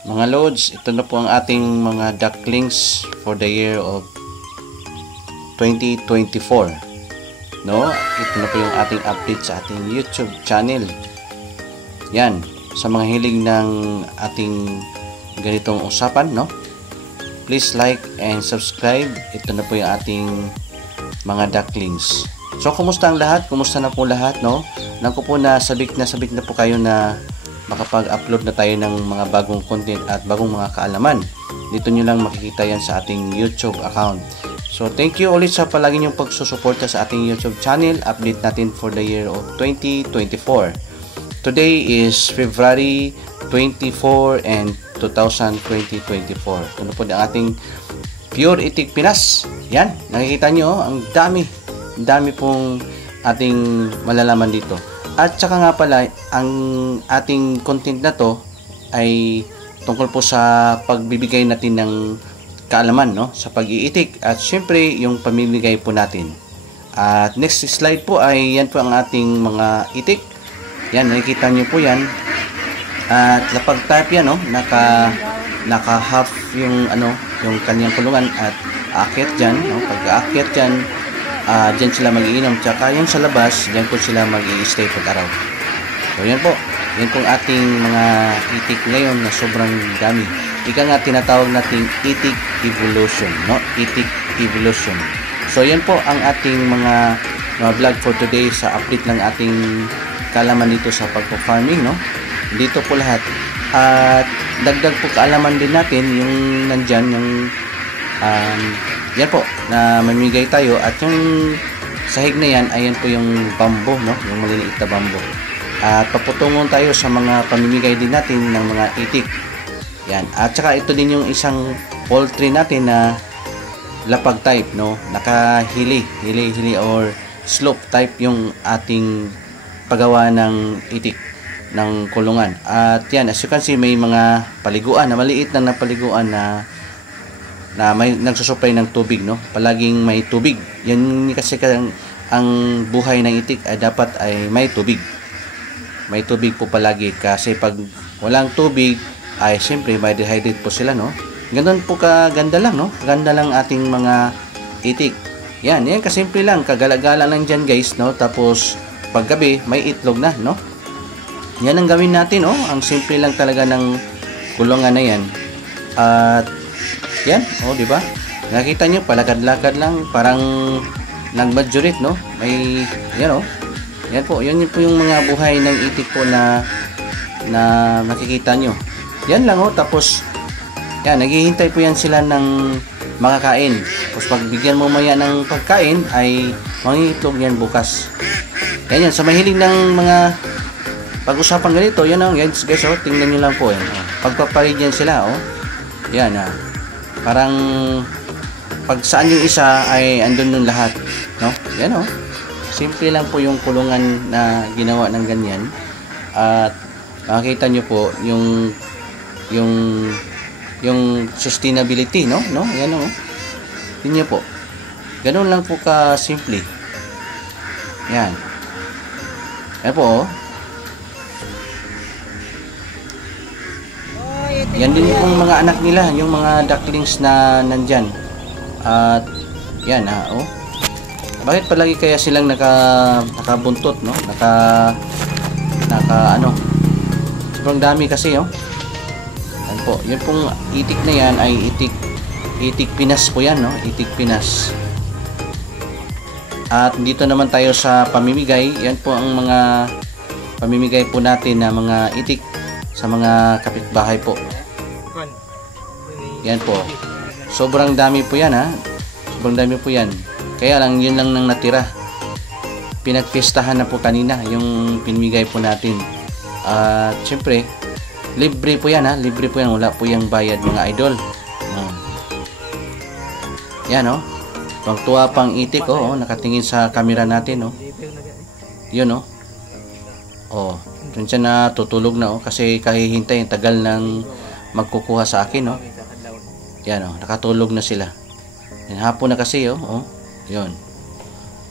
Mga loads, ito na po ang ating mga ducklings for the year of 2024. No? Ito na po yung ating update sa ating YouTube channel. Yan, sa mga hilig ng ating ganitong usapan, no? Please like and subscribe. Ito na po yung ating mga ducklings. So, kumusta ang lahat? Kumusta na po lahat, no? Naku po na sabik na po kayo na makapag-upload na tayo ng mga bagong content at bagong mga kaalaman. Dito nyo lang makikita yan sa ating YouTube account. So, thank you ulit sa palagi nyong pagsusuporta sa ating YouTube channel. Update natin for the year of 2024. Today is February 24 and 2024. Ito po ang ating Pure Itik Pinas. Yan, nakikita nyo, ang dami pong ating malalaman dito. At saka nga pala, ang ating content na to ay tungkol po sa pagbibigay natin ng kaalaman, no? Sa pag-iitik at syempre yung pamimigay po natin. At next slide po ay yan po ang ating mga itik. Yan, nakikita nyo po yan. At lapag type yan, no? Naka half yung yung kanyang kulungan at aakyat dyan, no? Pag-aakyat dyan, dyan sila magiinom. Tsaka yung sa labas, dyan po sila mag-i-stay pag-araw. So yan po. Yan pong ating mga itik ngayon na sobrang dami. Ika nga tinatawag nating itik evolution, no? Itik evolution. So yan po ang ating mga vlog for today sa update ng ating kaalaman dito sa pagpo-farming, no? Dito po lahat. At dagdag po kaalaman din natin yung nandyan, yung yan po, na mamigay tayo. At yung sahig na yan, ayan po yung bamboo, no? Yung maliliit na bamboo. At paputungon tayo sa mga pamimigay din natin ng mga itik. Yan. At saka ito din yung isang poultry natin na lapag type, no? Nakahili or slope type yung ating paggawa ng itik ng kulungan. At yan, as you can see, may mga paliguan na maliit na paliguan na may nagsusupply ng tubig, no? Palaging may tubig. Yan kasi ang buhay ng itik ay dapat ay may tubig. May tubig po palagi kasi pag walang tubig ay siyempre may dehydrate po sila, no? Ganun po kaganda lang, no? Ganda lang ating mga itik. Yan kasimple lang, kagala-gala lang dyan, guys, no? Tapos paggabi may itlog na, no? Yan ang gawin natin, oh. Ang simple lang talaga ng kulungan na yan. At yan, oh, di ba? Nakita nyo, palakad-lakad lang, parang nag-maturate, no? May, yan, oh. Yan po, yan po yung mga buhay ng itik po na nakikita nyo. Yan lang, oh. Tapos, yan, naghihintay po yan sila ng makakain. Tapos, pagbigyan mo maya ng pagkain, ay mangingitlog yan bukas. Yan, sa mahilig ng mga pag-usapan ganito, yan, oh, guys, oh, tingnan nyo lang po, yan. Oh. Pagpaparid yan sila, oh. Yan, parang pag saan yung isa ay andun yung lahat, no? Yan, oh. Simple lang po yung kulungan na ginawa ng ganyan. At makikita nyo po yung sustainability, no? Yan, oh. Tingnan nyo po. Ganun lang po ka simple. Yan. Yan po, oh. Yan din yung mga anak nila, yung mga ducklings na nandyan. At yan, oh. Bakit palagi kaya silang nakabuntot, no? Sobrang dami kasi, oh. Yan po, yun pong itik na yan ay itik Pinas po yan, no? Itik Pinas. At dito naman tayo sa pamimigay. Yan po ang mga pamimigay po natin na mga itik sa mga kapitbahay po. Yan po. Sobrang dami po yan, ha. Sobrang dami po yan. Kaya lang, yun lang nang natira. Pinagpistahan na po kanina yung pinimigay po natin. At syempre, libre po yan, ha. Libre po yan. Wala po yung bayad, mga idol. Yan, oh. Tuwang-tuwa pang itik, oh. Nakatingin sa camera natin, oh. Yun, oh. Oh. Dun siya na tutulog na, oh. Kasi kahihintay, tagal nang magkukuha sa akin, oh. Yan, oh, nakatulog na sila. Yan, hapon na kasi, oh. Oh. Yun.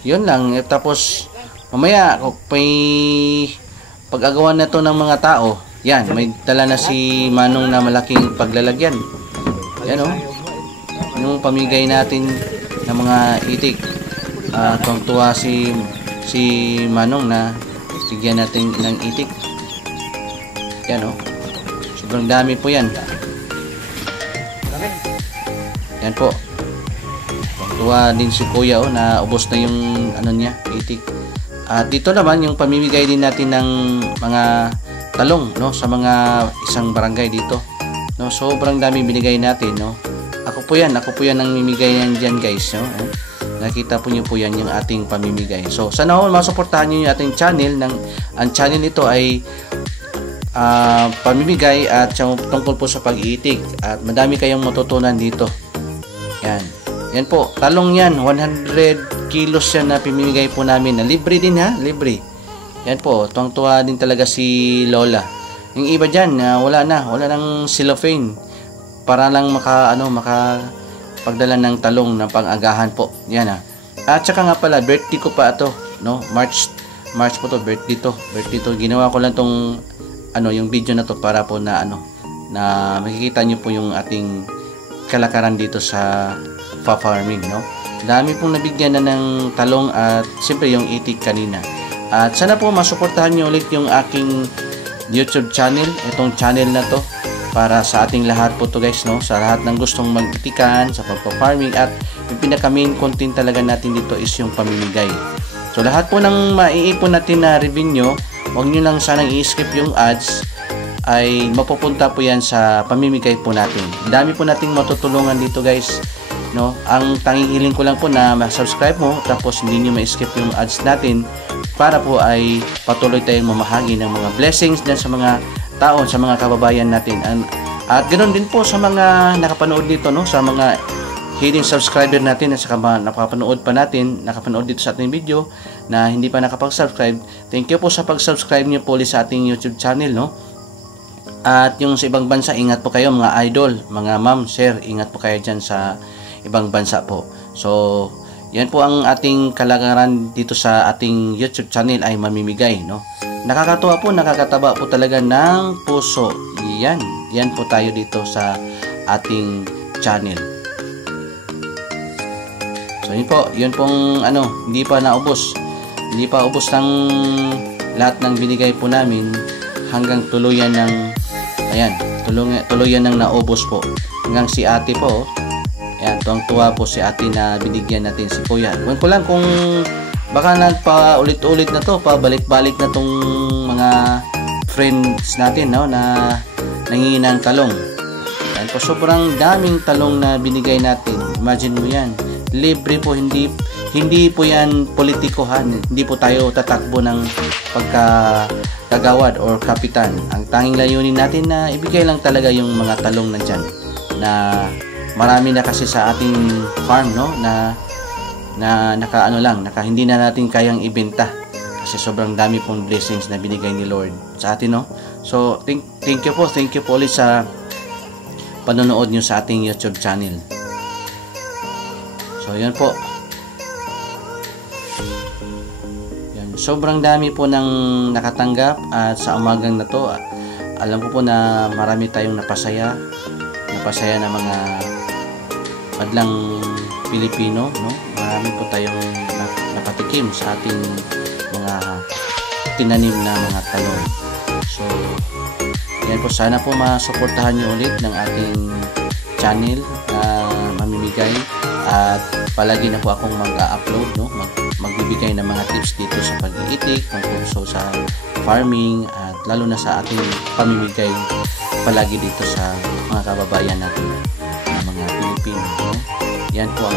Yun lang. Tapos, mamaya, may pag-agawan na to ng mga tao, Yan, may dala na si Manong na malaking paglalagyan. Yan oh. Yung pamigay natin ng mga itik. Tuwang-tuwa si Manong na bigyan natin ng itik. Yan oh. Sobrang dami po yan. Yan po. Tuwa din si Kuya oh, na ubos na yung ano niya, itik. At dito naman yung pamimigay din natin ng mga talong no sa mga isang barangay dito. No, sobrang dami binigay natin no. Ako po yan ang mimigay yan diyan guys no. Nakita po niyo po yan yung ating pamimigay. So sana all masuportahan niyo yung ating channel ang channel nito ay pamimigay at tungkol po sa pag-iitik at madami kayong matutunan dito. Yan po, talong yan 100 kilos yan na pamimigay po namin na libre din ha, libre. Yan po, tuwang-tuwa din talaga si Lola. Yung iba dyan, wala nang cellophane para lang makapagdala ng talong na pang-agahan po. Yan ha. At saka nga pala, birthday ko pa ito, no? March po to, birthday to. Ginawa ko lang tong yung video na to para po na na makikita niyo po yung ating kalakaran dito sa farming, no? Dami pong nabigyan na ng talong at siyempre yung itik kanina. At sana po masuportahan niyo ulit yung aking YouTube channel, itong channel na to para sa ating lahat po to guys, no? Sa lahat ng gustong mag-itikan sa pagpa-farming at yung pinaka-main content talaga natin dito is yung pamimigay. So lahat po ng maiipon natin na revenue, huwag niyo lang sanang i-skip yung ads, ay mapupunta po yan sa pamimigay po natin. Dami po nating matutulungan dito guys, no? Ang tanging hiling ko lang po na ma-subscribe mo tapos hindi niyo ma-skip yung ads natin para po ay patuloy tayong mamahagi ng mga blessings din sa mga tao, sa mga kababayan natin. At ganoon din po sa mga nakapanood dito, no? Sa mga hidden subscriber natin at saka nakapanood dito sa ating video na hindi pa nakapag-subscribe. Thank you po sa pag-subscribe niyo po sa ating YouTube channel, no? At yung sa ibang bansa, ingat po kayo mga idol, mga ma'am, sir, ingat po kayo dyan sa ibang bansa po. So, yan po ang ating kalagaran dito sa ating YouTube channel ay mamimigay, no? Nakakatuwa po, nakakataba po talaga ng puso. Yan po tayo dito sa ating channel. So, yun pong hindi pa naubos. Hindi pa ubos ng lahat ng binigay po namin hanggang tuluyan ng tuluyan ng naubos po. Hanggang si ate po, tuwang-tuwa po si ate na binigyan natin si Kuya. Huwag ko lang kung baka pa ulit-ulit na to, pabalik-balik na tong mga friends natin, no, na nangingi ng talong. Yan po, sobrang daming talong na binigay natin. Imagine mo yan. Libre po, hindi po yan politikohan. Hindi po tayo tatakbo ng pagkagawad or kapitan. Ang tanging layunin natin na ibigay lang talaga yung mga talong na dyan. Na marami na kasi sa ating farm, no? Na hindi na natin kayang ibenta. Kasi sobrang dami pong blessings na binigay ni Lord sa atin, no? So, thank you po ulit sa panonood nyo sa ating YouTube channel. So, yan po. Sobrang dami po ng nakatanggap at sa umagang na to, alam ko po na marami tayong napasaya na mga madlang Pilipino, no? Marami po tayong napatikim sa ating mga tinanim na mga talong. So, yan po, sana po masuportahan nyo ulit ng ating channel na mamimigay at palagi na po akong mag-upload, no? Magbibigay ng mga tips dito sa pag-iitik, tungkol sa farming at lalo na sa ating pamimigay palagi dito sa mga kababayan natin na mga Pilipino, no? Yan po ang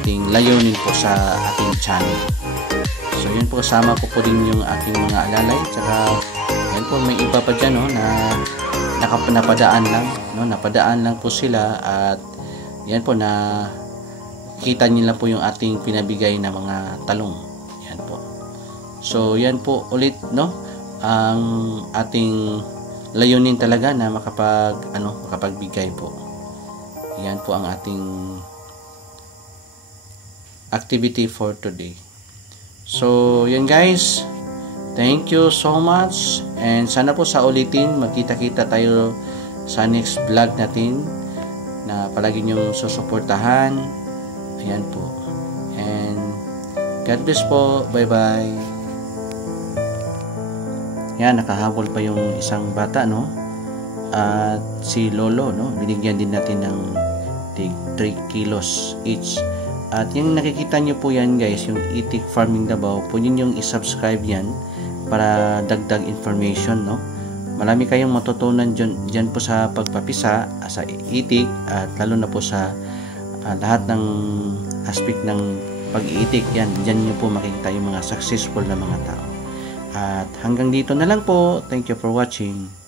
ating layunin po sa ating channel. So yun po, kasama ko po din yung aking mga alalay, tsaka yan po, may iba pa dyan, no, na napadaan lang po sila at yan po na kita nila po yung ating pinabigay na mga talong. Yan po. So yan po ulit, no, ang ating layunin talaga na makapagbigay po. Yan po ang ating activity for today. So yan guys, Thank you so much, and sana po sa ulitin magkita-kita tayo sa next vlog natin na palagi niyong susuportahan. Ayan po. And God bless po. Bye-bye. Yan, nakahabol pa yung isang bata, no? At si Lolo, no? Binigyan din natin ng 3 kilos each. At yung nakikita nyo po yan, guys, yung Itik Farming Davao, po yun yung i-subscribe yan para dagdag information, no? Marami kayong matutunan dyan po sa pagpapisa, sa itik, at lalo na po sa lahat ng aspect ng pag-iitik. Yan, dyan nyo po makikita yung mga successful na mga tao. At hanggang dito na lang po. Thank you for watching.